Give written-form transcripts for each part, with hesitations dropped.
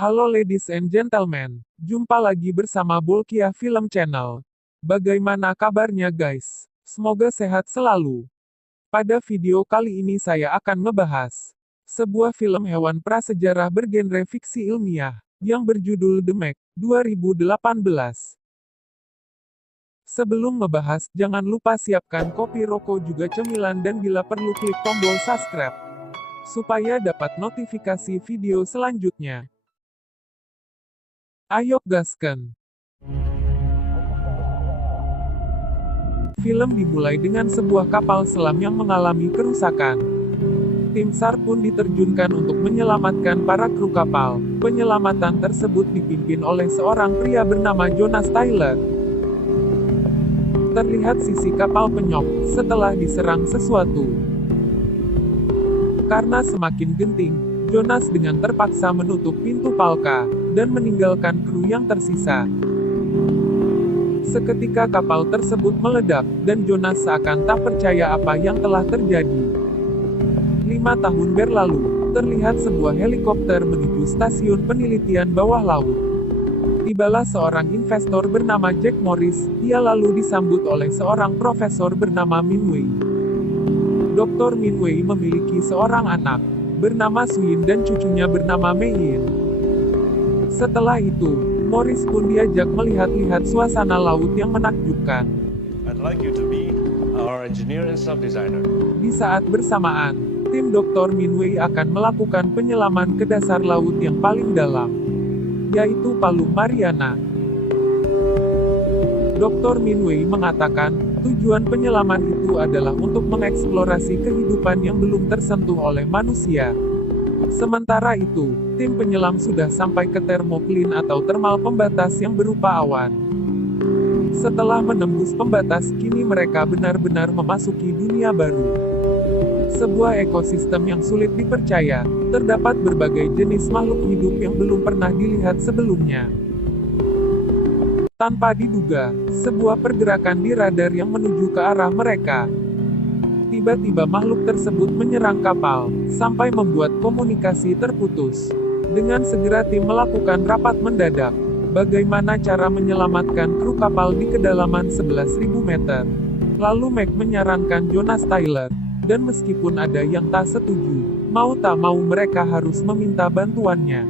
Halo ladies and gentlemen, jumpa lagi bersama Bolkiah Film Channel. Bagaimana kabarnya guys? Semoga sehat selalu. Pada video kali ini saya akan ngebahas sebuah film hewan prasejarah bergenre fiksi ilmiah, yang berjudul The Meg, 2018. Sebelum ngebahas, jangan lupa siapkan kopi rokok juga cemilan dan bila perlu klik tombol subscribe, supaya dapat notifikasi video selanjutnya. Ayo gaskan. Film dimulai dengan sebuah kapal selam yang mengalami kerusakan. Tim SAR pun diterjunkan untuk menyelamatkan para kru kapal. Penyelamatan tersebut dipimpin oleh seorang pria bernama Jonas Tyler. Terlihat sisi kapal penyok setelah diserang sesuatu. Karena semakin genting, Jonas dengan terpaksa menutup pintu palka dan meninggalkan kru yang tersisa. Seketika kapal tersebut meledak, dan Jonas seakan tak percaya apa yang telah terjadi. 5 tahun berlalu, terlihat sebuah helikopter menuju stasiun penelitian bawah laut. Tibalah seorang investor bernama Jack Morris, ia lalu disambut oleh seorang profesor bernama Min Wei. Dr. Min Wei memiliki seorang anak, bernama Suyin dan cucunya bernama Mei Yin. Setelah itu, Morris pun diajak melihat-lihat suasana laut yang menakjubkan. I'd like you to be our engineer and sub-designer. Di saat bersamaan, tim Dr. Min Wei akan melakukan penyelaman ke dasar laut yang paling dalam, yaitu Palung Mariana. Dr. Min Wei mengatakan, tujuan penyelaman itu adalah untuk mengeksplorasi kehidupan yang belum tersentuh oleh manusia. Sementara itu, tim penyelam sudah sampai ke termoplin atau termal pembatas yang berupa awan. Setelah menembus pembatas, kini mereka benar-benar memasuki dunia baru. Sebuah ekosistem yang sulit dipercaya, terdapat berbagai jenis makhluk hidup yang belum pernah dilihat sebelumnya. Tanpa diduga, sebuah pergerakan di radar yang menuju ke arah mereka. Tiba-tiba makhluk tersebut menyerang kapal, sampai membuat komunikasi terputus. Dengan segera tim melakukan rapat mendadak. Bagaimana cara menyelamatkan kru kapal di kedalaman 11.000 meter. Lalu Meg menyarankan Jonas Tyler. Dan meskipun ada yang tak setuju, mau tak mau mereka harus meminta bantuannya.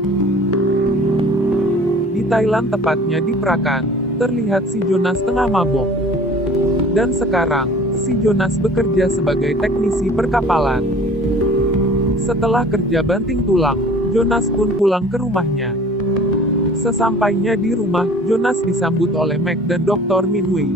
Di Thailand, tepatnya di Prakan, terlihat si Jonas tengah mabok. Dan sekarang, si Jonas bekerja sebagai teknisi perkapalan. Setelah kerja banting tulang, Jonas pun pulang ke rumahnya. Sesampainya di rumah, Jonas disambut oleh Meg dan Dr. Min Wei.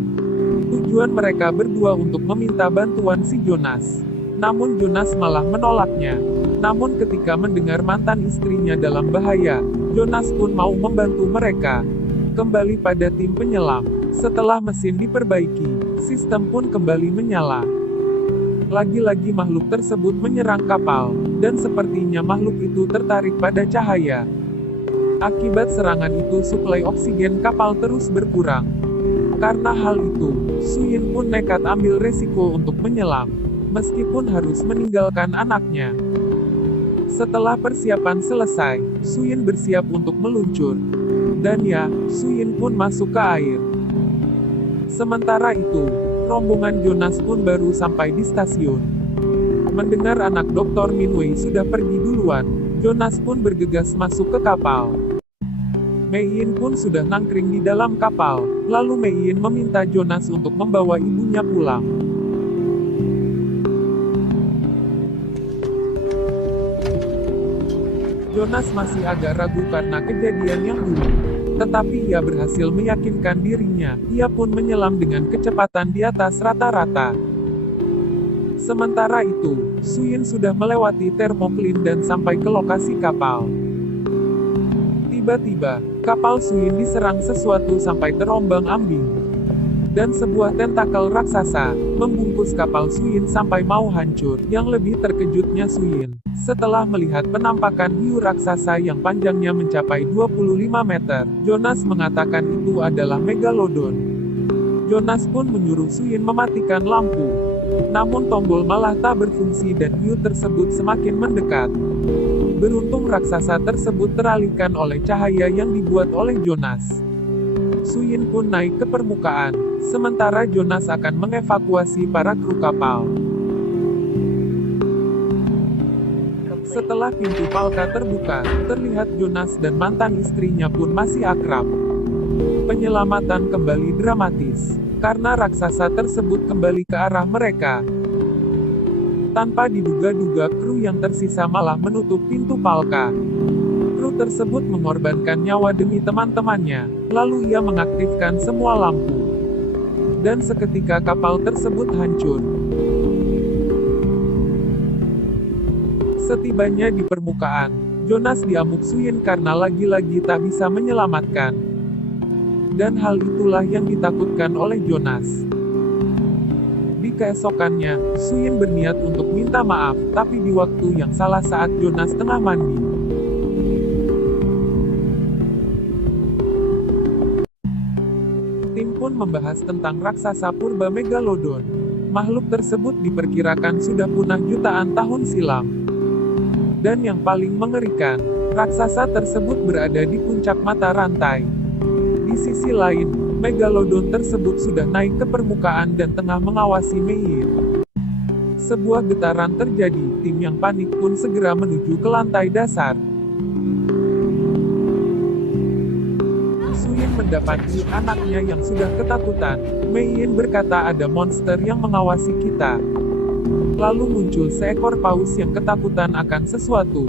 Tujuan mereka berdua untuk meminta bantuan si Jonas. Namun Jonas malah menolaknya. Namun ketika mendengar mantan istrinya dalam bahaya, Jonas pun mau membantu mereka. Kembali pada tim penyelam. Setelah mesin diperbaiki, sistem pun kembali menyala. Lagi-lagi makhluk tersebut menyerang kapal, dan sepertinya makhluk itu tertarik pada cahaya. Akibat serangan itu suplai oksigen kapal terus berkurang. Karena hal itu, Suyin pun nekat ambil resiko untuk menyelam, meskipun harus meninggalkan anaknya. Setelah persiapan selesai, Suyin bersiap untuk meluncur. Dan ya, Suyin pun masuk ke air. Sementara itu, rombongan Jonas pun baru sampai di stasiun. Mendengar anak Dr. Min Wei sudah pergi duluan, Jonas pun bergegas masuk ke kapal. Mei Yin pun sudah nangkring di dalam kapal, lalu Mei Yin meminta Jonas untuk membawa ibunya pulang. Jonas masih agak ragu karena kejadian yang dulu. Tetapi ia berhasil meyakinkan dirinya, ia pun menyelam dengan kecepatan di atas rata-rata. Sementara itu, Suyin sudah melewati termoplin dan sampai ke lokasi kapal. Tiba-tiba, kapal Suyin diserang sesuatu sampai terombang-ambing. Dan sebuah tentakel raksasa membungkus kapal Suyin sampai mau hancur. Yang lebih terkejutnya Suyin, setelah melihat penampakan hiu raksasa yang panjangnya mencapai 25 meter, Jonas mengatakan itu adalah Megalodon. Jonas pun menyuruh Suyin mematikan lampu. Namun tombol malah tak berfungsi dan hiu tersebut semakin mendekat. Beruntung raksasa tersebut teralihkan oleh cahaya yang dibuat oleh Jonas. Suyin pun naik ke permukaan, sementara Jonas akan mengevakuasi para kru kapal. Setelah pintu Palka terbuka, terlihat Jonas dan mantan istrinya pun masih akrab. Penyelamatan kembali dramatis, karena raksasa tersebut kembali ke arah mereka. Tanpa diduga-duga, kru yang tersisa malah menutup pintu Palka. Kru tersebut mengorbankan nyawa demi teman-temannya, lalu ia mengaktifkan semua lampu. Dan seketika kapal tersebut hancur. Setibanya di permukaan, Jonas diamuk Suyin karena lagi-lagi tak bisa menyelamatkan. Dan hal itulah yang ditakutkan oleh Jonas. Di keesokannya, Suyin berniat untuk minta maaf, tapi di waktu yang salah saat Jonas tengah mandi. Tim pun membahas tentang raksasa purba Megalodon. Makhluk tersebut diperkirakan sudah punah jutaan tahun silam. Dan yang paling mengerikan, raksasa tersebut berada di puncak mata rantai. Di sisi lain, Megalodon tersebut sudah naik ke permukaan dan tengah mengawasi Mei. Sebuah getaran terjadi, tim yang panik pun segera menuju ke lantai dasar. Suyin mendapati anaknya yang sudah ketakutan. Mei berkata ada monster yang mengawasi kita. Lalu muncul seekor paus yang ketakutan akan sesuatu.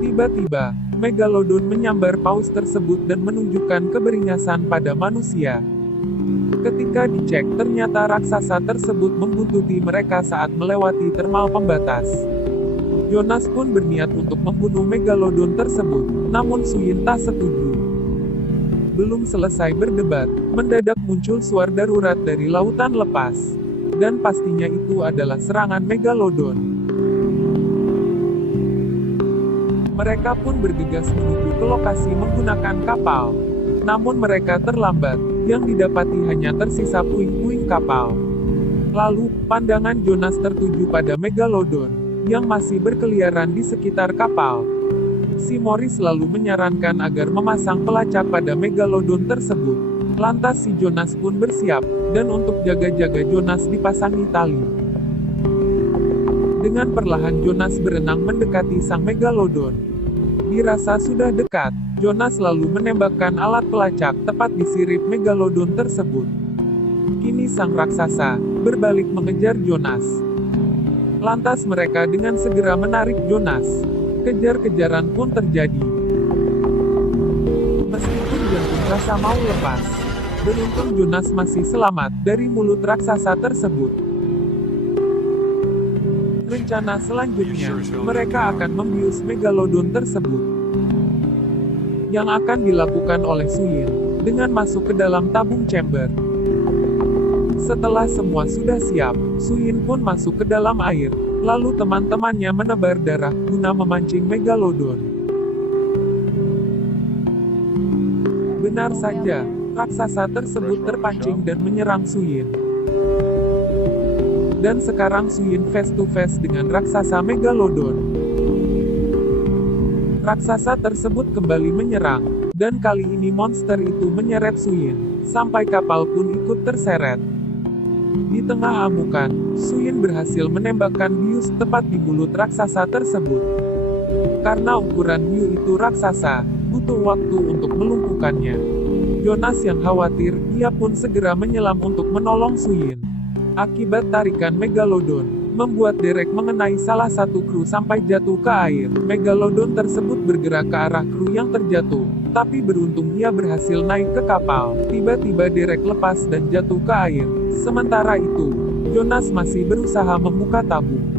Tiba-tiba, Megalodon menyambar paus tersebut dan menunjukkan keberingasan pada manusia. Ketika dicek, ternyata raksasa tersebut membuntuti mereka saat melewati termal pembatas. Jonas pun berniat untuk membunuh Megalodon tersebut, namun Suyin tak setuju. Belum selesai berdebat, mendadak muncul suara darurat dari lautan lepas. Dan pastinya itu adalah serangan Megalodon. Mereka pun bergegas menuju ke lokasi menggunakan kapal. Namun mereka terlambat, yang didapati hanya tersisa puing-puing kapal. Lalu, pandangan Jonas tertuju pada Megalodon, yang masih berkeliaran di sekitar kapal. Si Morris lalu menyarankan agar memasang pelacak pada Megalodon tersebut. Lantas si Jonas pun bersiap, dan untuk jaga-jaga Jonas dipasangi tali. Dengan perlahan Jonas berenang mendekati sang Megalodon. Dirasa sudah dekat, Jonas lalu menembakkan alat pelacak tepat di sirip Megalodon tersebut. Kini sang raksasa berbalik mengejar Jonas. Lantas mereka dengan segera menarik Jonas. Kejar-kejaran pun terjadi. Meskipun jantung rasa mau lepas, beruntung Jonas masih selamat dari mulut raksasa tersebut. Rencana selanjutnya, mereka akan membius Megalodon tersebut. Yang akan dilakukan oleh Suyin, dengan masuk ke dalam tabung chamber. Setelah semua sudah siap, Suyin pun masuk ke dalam air, lalu teman-temannya menebar darah guna memancing Megalodon. Benar saja, raksasa tersebut terpancing dan menyerang Suyin. Dan sekarang Suyin face to face dengan raksasa Megalodon. Raksasa tersebut kembali menyerang, dan kali ini monster itu menyeret Suyin, sampai kapal pun ikut terseret. Di tengah amukan, Suyin berhasil menembakkan bius tepat di mulut raksasa tersebut. Karena ukuran hiu itu raksasa, butuh waktu untuk melumpuhkannya. Jonas yang khawatir, dia pun segera menyelam untuk menolong Suyin. Akibat tarikan Megalodon, membuat derek mengenai salah satu kru sampai jatuh ke air. Megalodon tersebut bergerak ke arah kru yang terjatuh, tapi beruntung ia berhasil naik ke kapal. Tiba-tiba derek lepas dan jatuh ke air. Sementara itu, Jonas masih berusaha membuka tabung.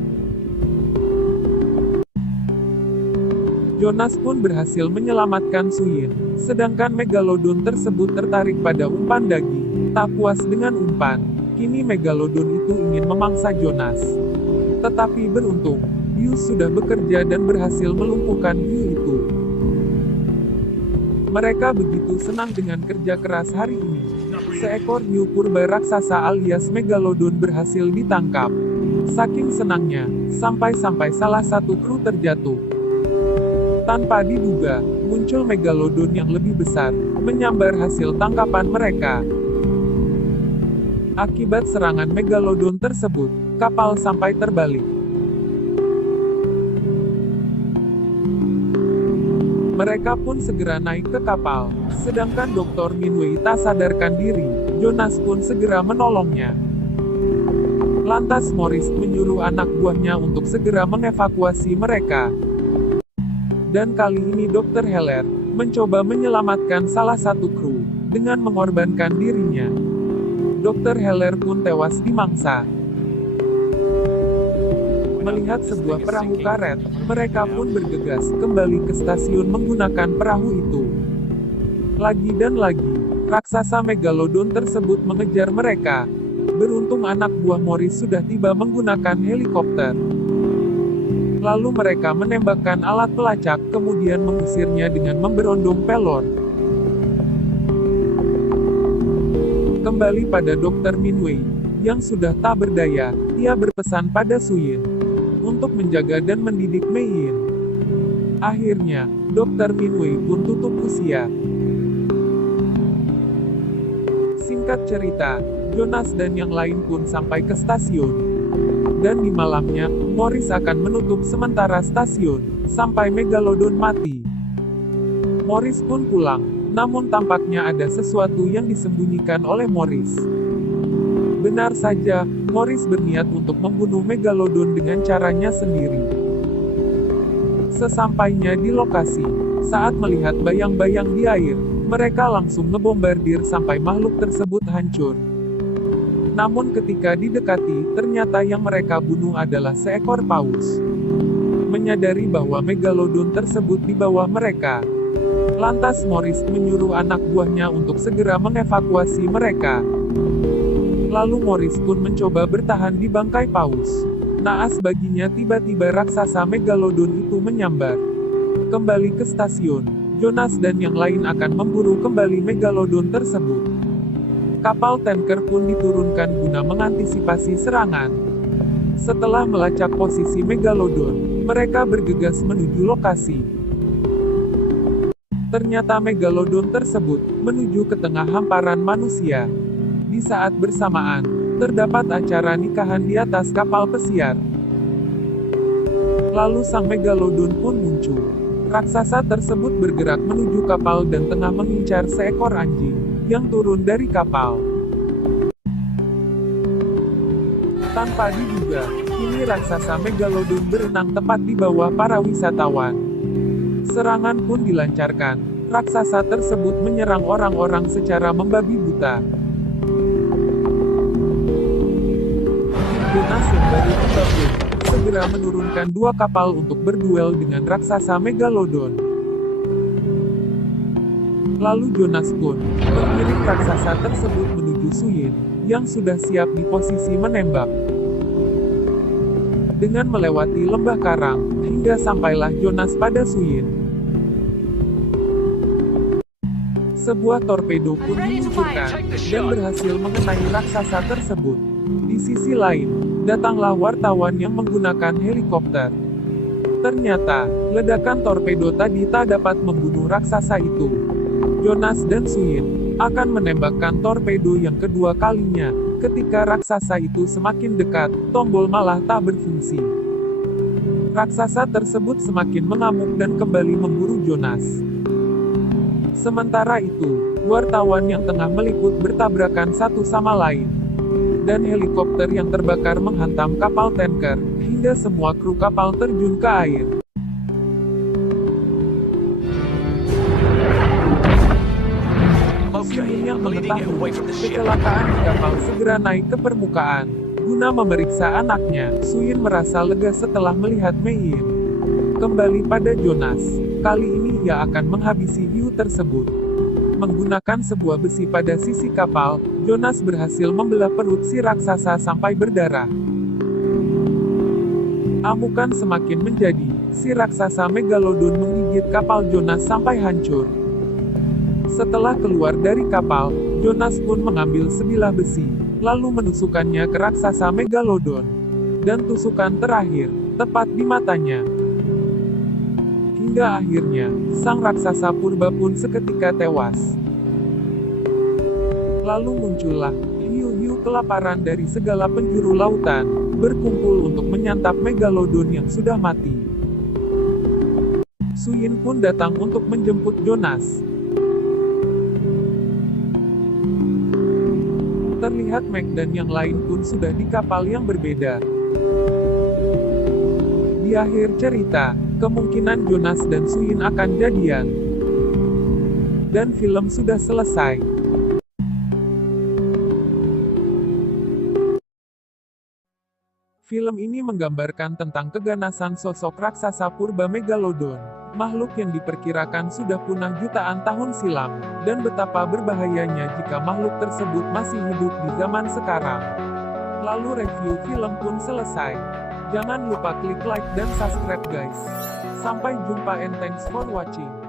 Jonas pun berhasil menyelamatkan Suyin, sedangkan Megalodon tersebut tertarik pada umpan daging. Tak puas dengan umpan, kini Megalodon itu ingin memangsa Jonas. Tetapi beruntung, hiu sudah bekerja dan berhasil melumpuhkan hiu itu. Mereka begitu senang dengan kerja keras hari ini. Seekor hiu purba raksasa alias Megalodon berhasil ditangkap. Saking senangnya, sampai-sampai salah satu kru terjatuh. Tanpa diduga, muncul megalodon yang lebih besar, menyambar hasil tangkapan mereka. Akibat serangan megalodon tersebut, kapal sampai terbalik. Mereka pun segera naik ke kapal, sedangkan Dr. Minwei tak sadarkan diri. Jonas pun segera menolongnya. Lantas Morris menyuruh anak buahnya untuk segera mengevakuasi mereka. Dan kali ini Dr. Heller mencoba menyelamatkan salah satu kru dengan mengorbankan dirinya. Dr. Heller pun tewas dimangsa. Melihat sebuah perahu karet, mereka pun bergegas kembali ke stasiun menggunakan perahu itu. Lagi dan lagi, raksasa megalodon tersebut mengejar mereka. Beruntung anak buah Morris sudah tiba menggunakan helikopter. Lalu mereka menembakkan alat pelacak, kemudian mengusirnya dengan memberondong pelor. Kembali pada Dr. Minwei, yang sudah tak berdaya, ia berpesan pada Suyin untuk menjaga dan mendidik Mei Yin. Akhirnya, Dr. Minwei pun tutup usia. Singkat cerita, Jonas dan yang lain pun sampai ke stasiun. Dan di malamnya, Morris akan menutup sementara stasiun, sampai megalodon mati. Morris pun pulang, namun tampaknya ada sesuatu yang disembunyikan oleh Morris. Benar saja, Morris berniat untuk membunuh megalodon dengan caranya sendiri. Sesampainya di lokasi, saat melihat bayang-bayang di air, mereka langsung ngebombardir sampai makhluk tersebut hancur. Namun ketika didekati, ternyata yang mereka bunuh adalah seekor paus. Menyadari bahwa megalodon tersebut di bawah mereka, lantas Morris menyuruh anak buahnya untuk segera mengevakuasi mereka. Lalu Morris pun mencoba bertahan di bangkai paus. Naas baginya tiba-tiba raksasa megalodon itu menyambar. Kembali ke stasiun, Jonas dan yang lain akan memburu kembali megalodon tersebut. Kapal tanker pun diturunkan guna mengantisipasi serangan. Setelah melacak posisi megalodon, mereka bergegas menuju lokasi. Ternyata megalodon tersebut menuju ke tengah hamparan manusia. Di saat bersamaan, terdapat acara nikahan di atas kapal pesiar. Lalu sang megalodon pun muncul. Raksasa tersebut bergerak menuju kapal dan tengah mengincar seekor anjing yang turun dari kapal. Tanpa diduga, kini raksasa megalodon berenang tepat di bawah para wisatawan. Serangan pun dilancarkan. Raksasa tersebut menyerang orang-orang secara membabi buta. Jonas yang baru terbangun segera menurunkan 2 kapal untuk berduel dengan raksasa megalodon. Lalu Jonas pun mengirim raksasa tersebut menuju Suyin, yang sudah siap di posisi menembak. Dengan melewati lembah karang, hingga sampailah Jonas pada Suyin. Sebuah torpedo pun diluncurkan, dan berhasil mengenai raksasa tersebut. Di sisi lain, datanglah wartawan yang menggunakan helikopter. Ternyata, ledakan torpedo tadi tak dapat membunuh raksasa itu. Jonas dan Suyin akan menembakkan torpedo yang kedua kalinya. Ketika raksasa itu semakin dekat, tombol malah tak berfungsi. Raksasa tersebut semakin mengamuk dan kembali memburu Jonas. Sementara itu, wartawan yang tengah meliput bertabrakan satu sama lain. Dan helikopter yang terbakar menghantam kapal tanker, hingga semua kru kapal terjun ke air. Suyin yang mengetahui kecelakaan di kapal segera naik ke permukaan, guna memeriksa anaknya. Suyin merasa lega setelah melihat Mei Yin. Kembali pada Jonas, kali ini ia akan menghabisi hiu tersebut. Menggunakan sebuah besi pada sisi kapal, Jonas berhasil membelah perut si raksasa sampai berdarah. Amukan semakin menjadi, si raksasa megalodon menggigit kapal Jonas sampai hancur. Setelah keluar dari kapal, Jonas pun mengambil sebilah besi, lalu menusukkannya ke raksasa megalodon. Dan tusukan terakhir, tepat di matanya. hingga akhirnya, sang raksasa purba pun seketika tewas. Lalu muncullah hiu-hiu kelaparan dari segala penjuru lautan, berkumpul untuk menyantap Megalodon yang sudah mati. Suyin pun datang untuk menjemput Jonas. Terlihat Meg dan yang lain pun sudah di kapal yang berbeda. Di akhir cerita, kemungkinan Jonas dan Suyin akan jadian. Dan film sudah selesai. Film ini menggambarkan tentang keganasan sosok raksasa purba Megalodon, makhluk yang diperkirakan sudah punah jutaan tahun silam, dan betapa berbahayanya jika makhluk tersebut masih hidup di zaman sekarang. Lalu review film pun selesai. Jangan lupa klik like dan subscribe guys. Sampai jumpa and thanks for watching.